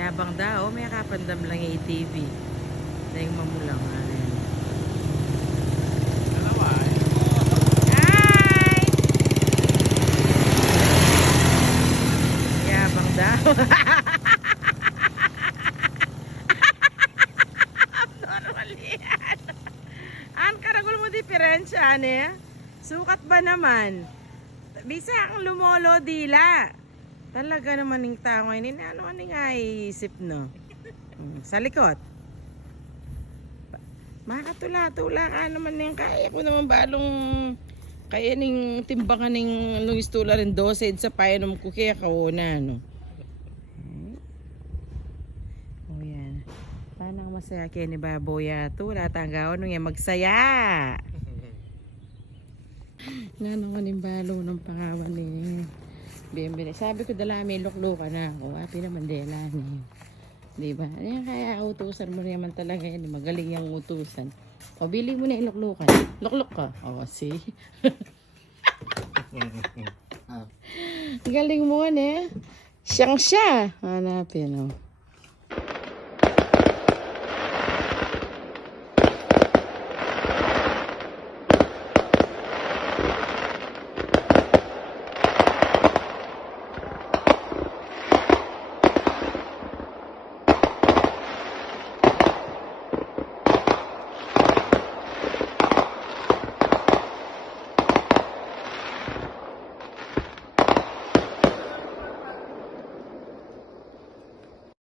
Yabang daw, may kapandam lang yung ATV. Dahil mamulang. Ano yan. Dalawa eh. Hi! Yabang daw. Normal yan. An karagol mo diferensya, ane? Sukat ba naman? Bisa kang lumolo dila. Talaga naman yung tao ngayon. Ano nga iisip, no? Sa likod. Makatula-tula ka naman yung kaya ko naman balong kaya ning timbangan ng nung istula rin 12 sa painom ko kaya kauna, no? O yan. Paano masaya kaya ni Baboya? Tula tanggaw nung yan magsaya. Nano ko ning balo ng pangawan ni Bembele. Sabi ko dala may luklukan na ako. Api naman dela ni. Diba? Ayan, kaya utusan mo naman talaga yan. Magaling yung utusan. O, bili mo na yung luklukan. Lukluk ka. O, see? Galing mo, eh. Siyang siya. Hanapin, o.